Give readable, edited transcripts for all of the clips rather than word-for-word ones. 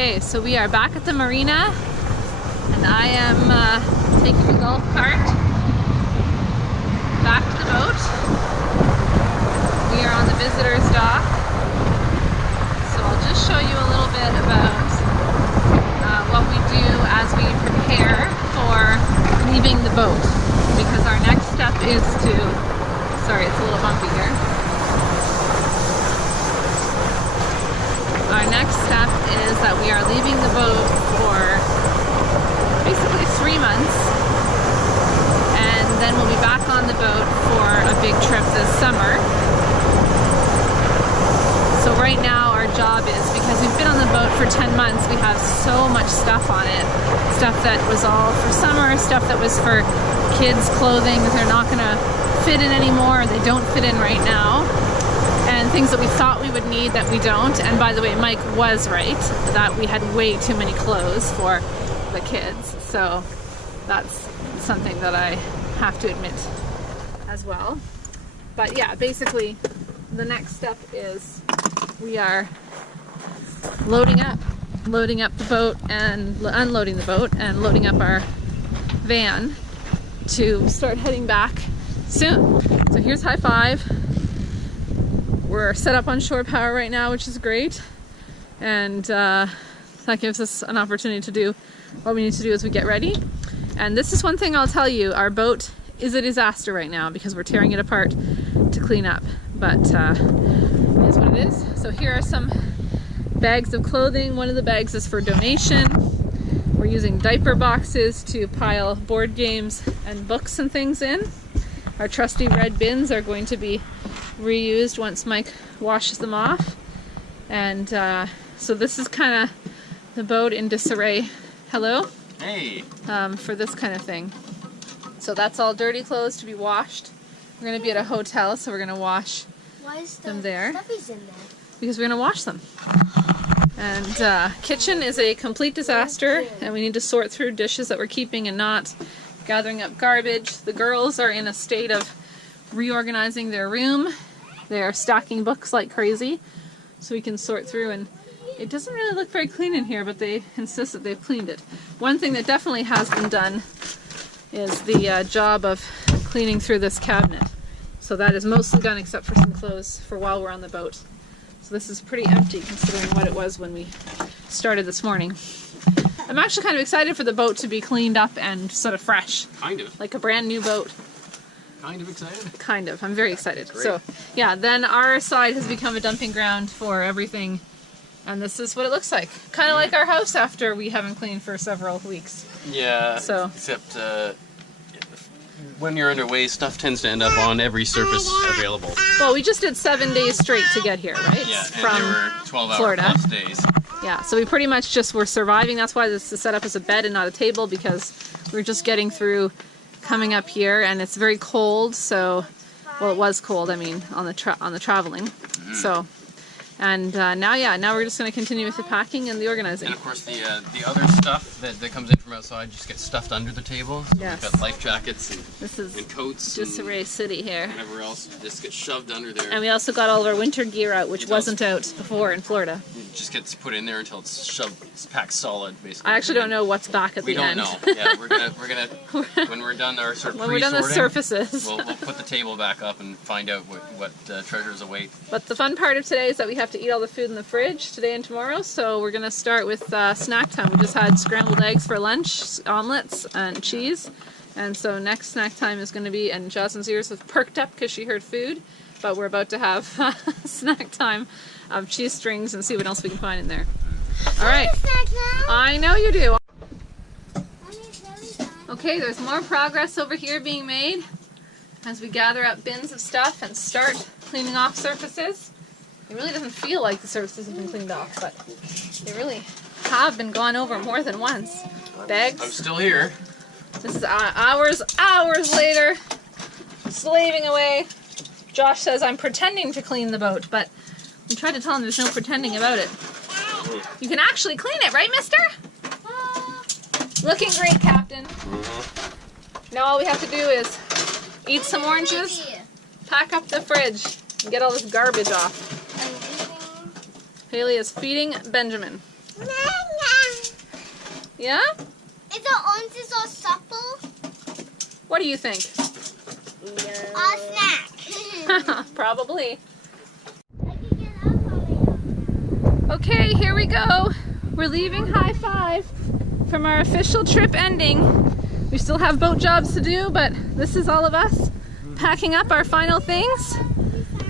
Okay, so we are back at the marina, and I am taking the golf cart back to the boat. We are on the visitor's dock, so I'll just show you a little bit about what we do as we prepare for leaving the boat, because our next step is to, sorry, it's a little bumpy here. Our next step is that we are leaving the boat for basically 3 months, and then we'll be back on the boat for a big trip this summer. So right now our job is, because we've been on the boat for 10 months, we have so much stuff on it. Stuff that was all for summer, stuff that was for kids' clothing that they're not going to fit in anymore, they don't fit in right now. And things that we thought we would need that we don't. And by the way, Mike was right, that we had way too many clothes for the kids. So that's something that I have to admit as well. But yeah, basically the next step is we are loading up the boat and unloading the boat and loading up our van to start heading back soon. So here's Hi5. We're set up on shore power right now, which is great, and that gives us an opportunity to do what we need to do as we get ready. And this is one thing I'll tell you, our boat is a disaster right now because we're tearing it apart to clean up, but it is what it is. So here are some bags of clothing. One of the bags is for donation. We're using diaper boxes to pile board games and books and things in. Our trusty red bins are going to be reused once Mike washes them off. And so this is kind of the boat in disarray. Hello? Hey! For this kind of thing. So that's all dirty clothes to be washed. We're going to be at a hotel, so we're going to wash them there. Stuffies in there? Because we're going to wash them. And kitchen is a complete disaster, and we need to sort through dishes that we're keeping and not, gathering up garbage. The girls are in a state of reorganizing their room. They are stacking books like crazy so we can sort through, and it doesn't really look very clean in here, but they insist that they've cleaned it. One thing that definitely has been done is the job of cleaning through this cabinet. So that is mostly done except for some clothes for while we're on the boat. So this is pretty empty considering what it was when we started this morning. I'm actually kind of excited for the boat to be cleaned up and sort of fresh. Kind of. Like a brand new boat. Kind of excited? Kind of. I'm very excited. Great. So, yeah, then our side has become a dumping ground for everything, and this is what it looks like. Kind of like our house after we haven't cleaned for several weeks. Yeah, so. Except when you're underway, stuff tends to end up on every surface available. Well, we just did 7 days straight to get here, right? Yeah, and from they were 12-hour Florida. plus days. Yeah, so we pretty much just were surviving. That's why this is set up as a bed and not a table, because we're just getting through coming up here, and it's very cold. So, well, it was cold. I mean, on the traveling. Mm-hmm. So, and now we're just going to continue with the packing and the organizing. And of course, the other stuff that comes in from outside just gets stuffed under the table. So yes. We've got life jackets and, this is and coats. Disarray and City here. whatever else just gets shoved under there. And we also got all of our winter gear out, which wasn't out before in Florida. It just gets put in there until it's shoved, it's packed solid, basically. I actually don't know what's back at the end. We don't know. Yeah, we're gonna when we're done our sort of when we're done the surfaces, we'll put the table back up and find out what treasures await. But the fun part of today is that we have to eat all the food in the fridge today and tomorrow. So we're gonna start with snack time. We just had scrambled eggs for lunch, omelets, and cheese. And so next snack time is going to be, and Jocelyn's ears have perked up because she heard food, but we're about to have snack time of cheese strings and see what else we can find in there. All right. I know you do. Okay, there's more progress over here being made as we gather up bins of stuff and start cleaning off surfaces. It really doesn't feel like the surfaces have been cleaned off, but they really have been gone over more than once. Bags. I'm still here. This is hours later, slaving away. Josh says I'm pretending to clean the boat, but we tried to tell him there's no pretending about it. You can actually clean it, right, mister? Looking great, Captain. Now all we have to do is eat some oranges, pack up the fridge, and get all this garbage off. Haley is feeding Benjamin. Yeah? Is the oranges all supple? What do you think? A snack. Probably. I can get up on it. Okay, here we go. We're leaving Hi5 from our official trip ending. We still have boat jobs to do, but this is all of us packing up our final things,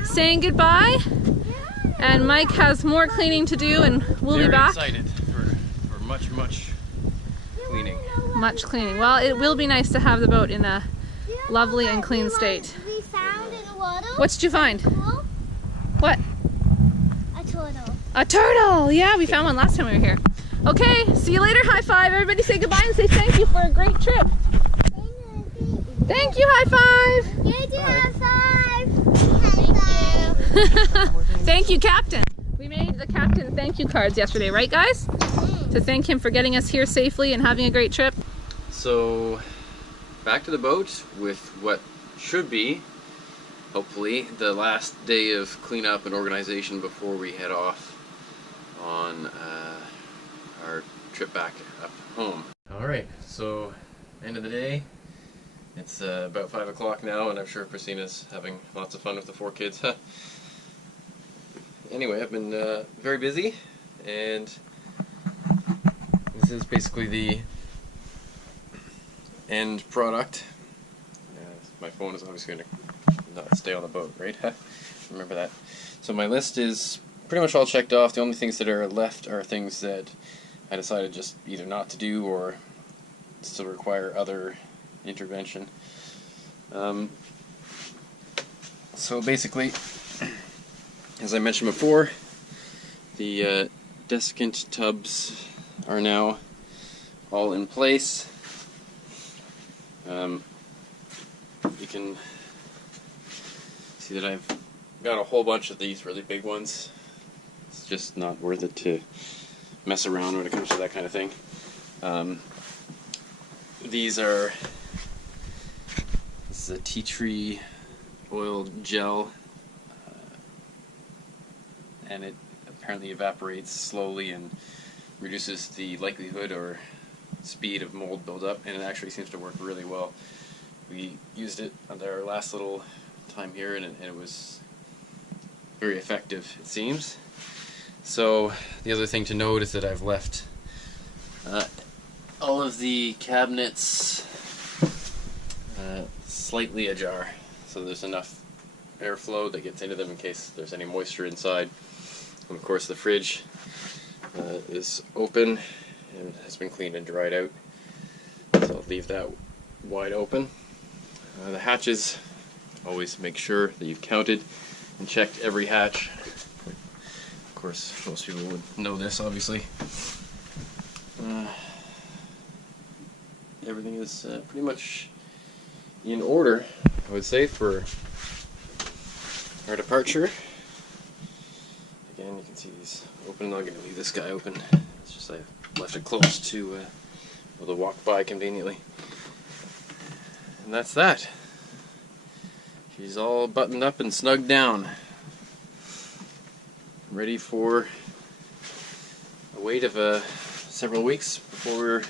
saying goodbye. And Mike has more cleaning to do, and we'll be back. Very excited for much cleaning. Much cleaning. Well, it will be nice to have the boat in a lovely and clean state. We found in the water. What did you find? Cool. What? A turtle. A turtle! Yeah, we found one last time we were here. Okay, see you later, Hi5. Everybody say goodbye and say thank you for a great trip. Thank you, Hi5. You do high five. Thank you. Thank you, Captain. We made the Captain thank you cards yesterday, right guys? To thank him for getting us here safely and having a great trip. So, back to the boat with what should be, hopefully, the last day of cleanup and organization before we head off on our trip back up home. Alright, so end of the day. It's about 5 o'clock now, and I'm sure Christina's having lots of fun with the 4 kids. Anyway, I've been very busy, and this is basically the end product. My phone is obviously going to not stay on the boat, right? Remember that. So my list is pretty much all checked off. The only things that are left are things that I decided just either not to do or still require other intervention. So basically, as I mentioned before, the desiccant tubs are now all in place. You can see that I've got a whole bunch of these really big ones. It's just not worth it to mess around when it comes to that kind of thing. These are, this is a tea tree oil gel, and it apparently evaporates slowly and reduces the likelihood or speed of mold buildup, and it actually seems to work really well. We used it on our last little time here, and it was very effective, it seems. So the other thing to note is that I've left all of the cabinets slightly ajar, so there's enough airflow that gets into them in case there's any moisture inside. And of course the fridge is open and has been cleaned and dried out, so I'll leave that wide open. The hatches, always make sure that you've counted and checked every hatch. Of course, most people would know this, obviously. Everything is pretty much in order, I would say, for our departure. Again, you can see these open. I'm not going to leave this guy open. It's just I left it close to be able to walk by conveniently. And that's that. She's all buttoned up and snugged down, ready for a wait of several weeks before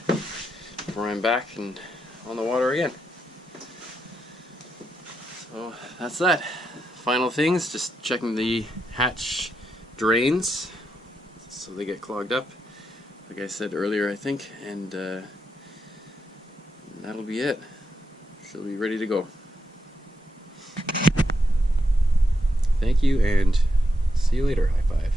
I'm back and on the water again. So that's that. Final things, just checking the hatch drains so they get clogged up, like I said earlier, I think, and that'll be it. She'll be ready to go. Thank you, and see you later, Hi5.